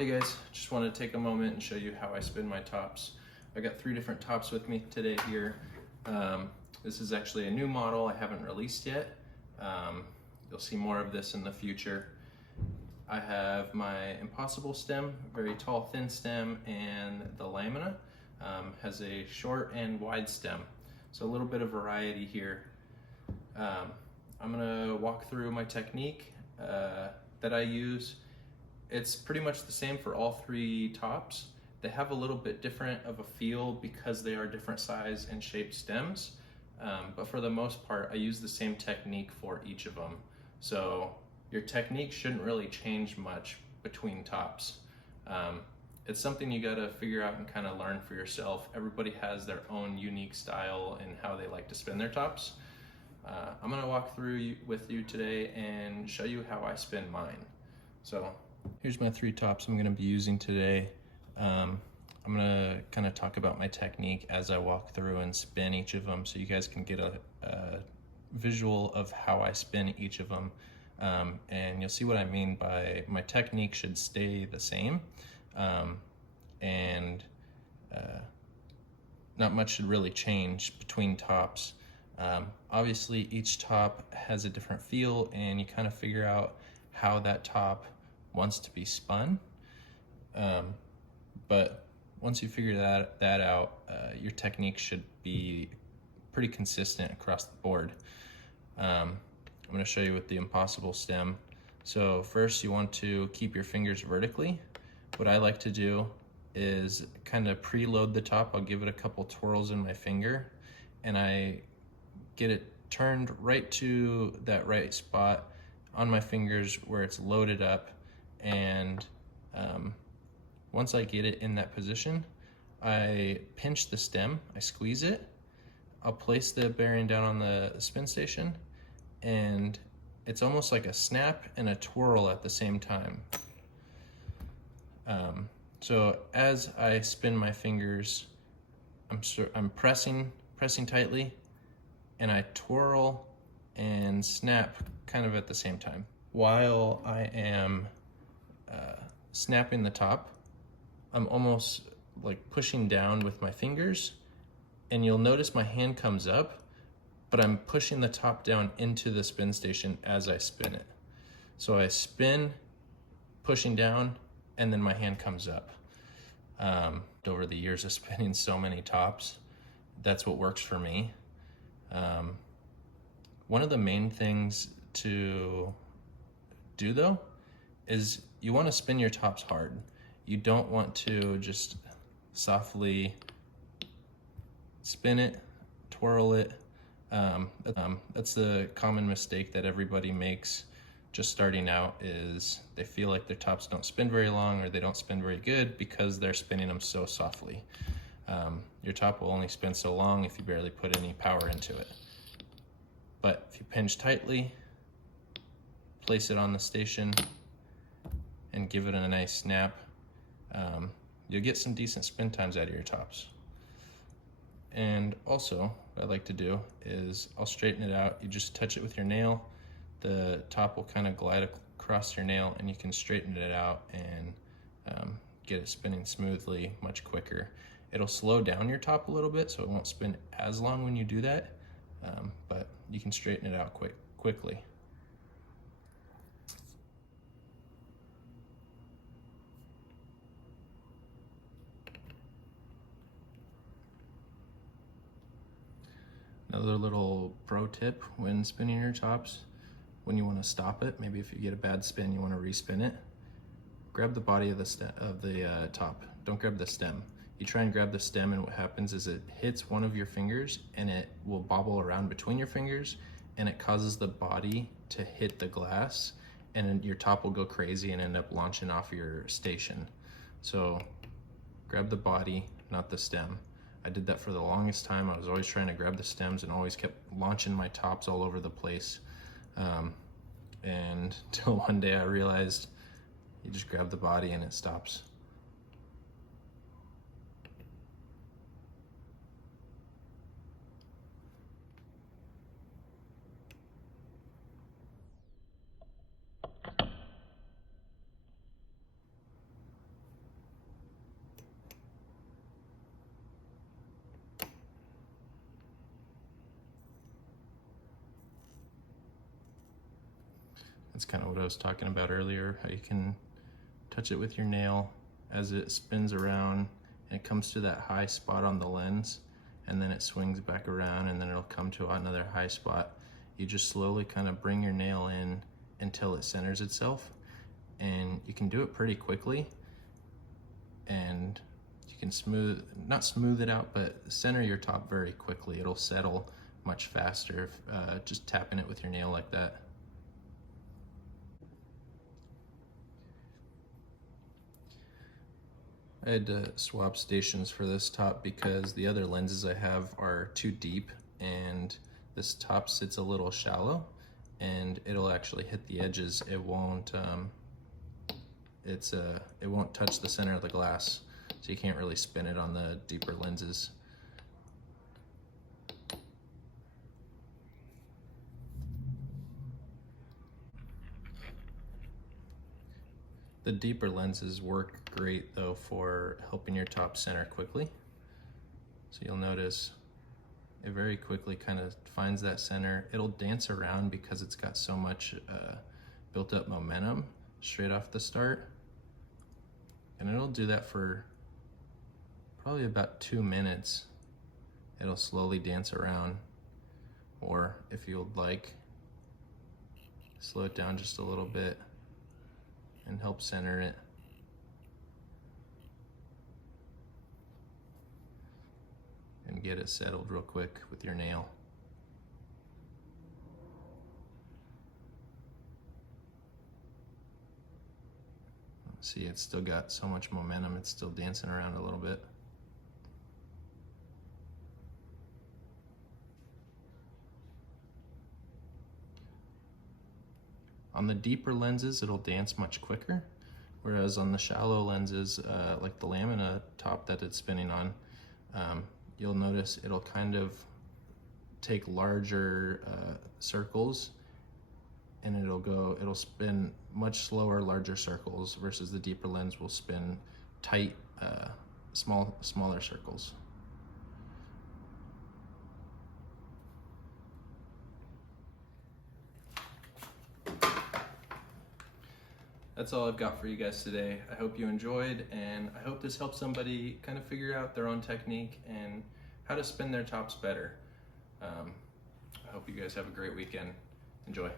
Hey guys, just wanted to take a moment and show you how I spin my tops. I got 3 different tops with me today here. This is actually a new model I haven't released yet. You'll see more of this in the future. I have my Impossible stem, very tall thin stem, and the Lamina has a short and wide stem. So a little bit of variety here. I'm gonna walk through my technique that I use. It's pretty much the same for all 3 tops. They have a little bit different of a feel because they are different size and shaped stems. But for the most part, I use the same technique for each of them. So your technique shouldn't really change much between tops. It's something you gotta figure out and kind of learn for yourself. Everybody has their own unique style and how they like to spin their tops. I'm gonna walk through with you today and show you how I spin mine. So here's my 3 tops I'm gonna be using today. I'm gonna kind of talk about my technique as I walk through and spin each of them so you guys can get a visual of how I spin each of them. And you'll see what I mean by my technique should stay the same. Not much should really change between tops. Obviously each top has a different feel and you kind of figure out how that top wants to be spun. But once you figure that out, your technique should be pretty consistent across the board. I'm going to show you with the Impossible stem. So first you want to keep your fingers vertically. What I like to do is kind of preload the top. I'll give it a couple twirls in my finger and I get it turned right to that right spot on my fingers where it's loaded up. And once I get it in that position, I pinch the stem, I squeeze it, I'll place the bearing down on the spin station, and it's almost like a snap and a twirl at the same time. So as I spin my fingers, I'm pressing tightly, and I twirl and snap kind of at the same time. While I am snapping the top, I'm almost like pushing down with my fingers, and you'll notice my hand comes up, but I'm pushing the top down into the spin station as I spin it. So I spin, pushing down, and then my hand comes up. Over the years of spinning so many tops, that's what works for me. One of the main things to do though is you want to spin your tops hard. You don't want to just softly spin it, twirl it. That's the common mistake that everybody makes just starting out, is they feel like their tops don't spin very long or they don't spin very good because they're spinning them so softly. Your top will only spin so long if you barely put any power into it. But if you pinch tightly, place it on the station, and give it a nice snap, you'll get some decent spin times out of your tops. And also, what I like to do is I'll straighten it out. You just touch it with your nail. The top will kind of glide across your nail, and you can straighten it out and get it spinning smoothly much quicker. It'll slow down your top a little bit, so it won't spin as long when you do that, but you can straighten it out quickly. Another little pro tip when spinning your tops, when you want to stop it, maybe if you get a bad spin, you want to respin it, grab the body of the top. Don't grab the stem. You try and grab the stem, and what happens is it hits one of your fingers and it will bobble around between your fingers, and it causes the body to hit the glass, and your top will go crazy and end up launching off your station. So grab the body, not the stem. I did that for the longest time. I was always trying to grab the stems and always kept launching my tops all over the place. And until one day I realized you just grab the body and it stops. That's kind of what I was talking about earlier, how you can touch it with your nail as it spins around and it comes to that high spot on the lens, and then it swings back around and then it'll come to another high spot. You just slowly kind of bring your nail in until it centers itself, and you can do it pretty quickly, and you can not smooth it out, but center your top very quickly. It'll settle much faster just tapping it with your nail like that. I had to swap stations for this top because the other lenses I have are too deep, and this top sits a little shallow and it'll actually hit the edges. It won't it won't touch the center of the glass, so you can't really spin it on the deeper lenses. The deeper lenses work great though for helping your top center quickly. So you'll notice it very quickly kind of finds that center. It'll dance around because it's got so much built up momentum straight off the start. And it'll do that for probably about 2 minutes. It'll slowly dance around, or if you would like, slow it down just a little bit and help center it. And get it settled real quick with your nail. See, it's still got so much momentum, it's still dancing around a little bit. On the deeper lenses, it'll dance much quicker, whereas on the shallow lenses, like the Lamina top that it's spinning on, you'll notice it'll kind of take larger circles, and it'll spin much slower, larger circles, versus the deeper lens will spin tight, smaller circles. That's all I've got for you guys today. I hope you enjoyed, and I hope this helps somebody kind of figure out their own technique and how to spin their tops better. I hope you guys have a great weekend. Enjoy.